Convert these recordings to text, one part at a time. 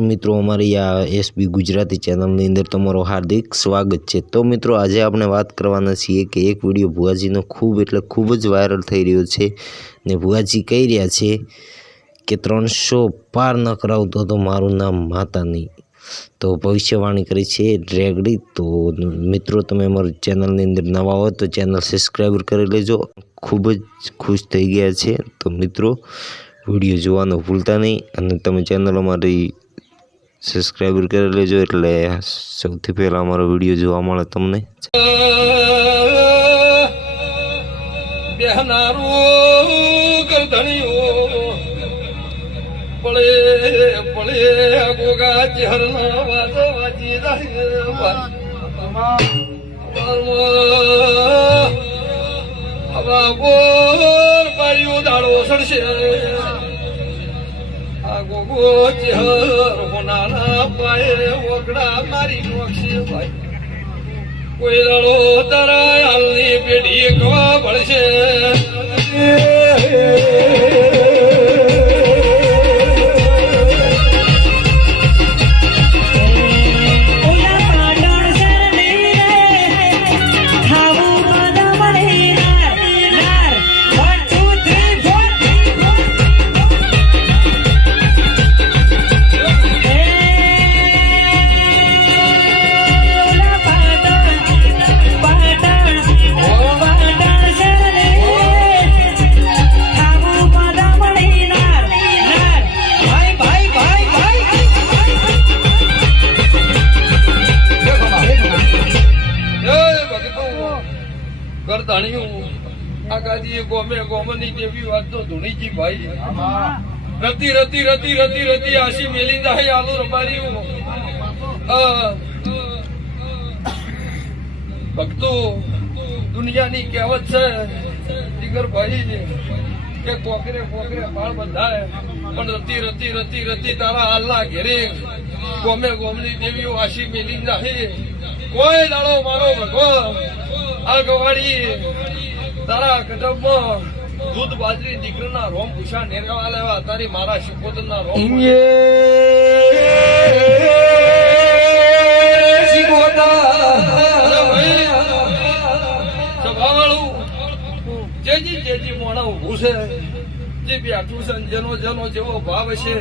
મિત્રો અમારી આ એસબી ગુજરાતી ચેનલની અંદર તમારો હાર્દિક સ્વાગત છે। તો મિત્રો આજે આપણે વાત કરવાના છીએ કે એક વિડીયો ભુવાજીનો ખૂબ એટલે ખૂબ જ વાયરલ થઈ રહ્યો છે ને ભુવાજી કહી રહ્યા છે કે 300 પાર ન કરાવતો તો મારું નામ માતા નહીં। તો ભવિષ્યવાણી કરી છે રેગડી। તો મિત્રો તમે અમારી ચેનલની અંદર નવા હો તો ચેનલ સબસ્ક્રાઈબ કરી લેજો। ખૂબ જ ખુશ થઈ ગયા છે। તો મિત્રો વિડીયો જોવાનું ભૂલતા નહીં અને તમે ચેનલ અમારી સબસ્ક્રાઈબ કરી લેજો એટલે સૌથી પહેલા અમારો વિડીયો જોવા મળે તમને। ગોગો ચહેર હોનાના પાયે ઓગડા મારી નોક્ષે ભાઈ કોઈ રડો તારા હાલની પેઢી કવા પડશે। આગાજી ગોમે ગોમની દેવી વાત તો ધૂણીજી ભાઈ રતી રતી રતી રતી રતી આશી મેલી જાય આલુ રમારી ભક્તો દુનિયાની કહેવત છે જીગર ભાઈ કે કોકરે કોકરે બાળ બંધાય પણ રતી રતી રતી રતી તારા હાલના ઘેરે ગોમે ગોમની દેવીઓ આશી મેલી જાય। કોઈ દાડો મારો ભગવાન આ ગવાડી તારા કટબમાં દૂધ બાજરી દીકરાના રોમ ભૂષા નેરવા લેવા તારી મારા શિકોતરના રોમ સભાવાળું જેજી મોણા ઉભું છે જે બેઠું છે જેનો જેનો જેવો ભાવ છે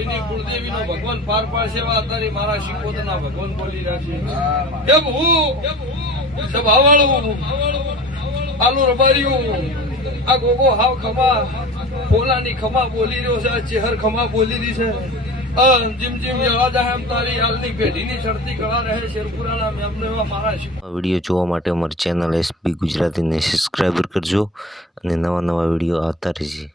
એની કુળદેવીનો ભગવાન પાર પાડશે એવા તારી મારા શિકોતરના ભગવાન બોલી રહ્યા છે। કેમ હું સભાવાળું આલુ રબારીયું આ ગોગો હાવ ખમા ફોલાની ખમા બોલી રહ્યો છે, ચેહર ખમા બોલી રહી છે। જીમ જીમ જવા જાય એમ તારી હાલની પેઢીની શરતી કળા રહે શેરપુરાના મેમને મારા વિડીયો જોવા માટે અમારી ચેનલ એસબી ગુજરાતીને સબસ્ક્રાઈબ કરજો અને નવા નવા વિડીયો આવતા રહેશે।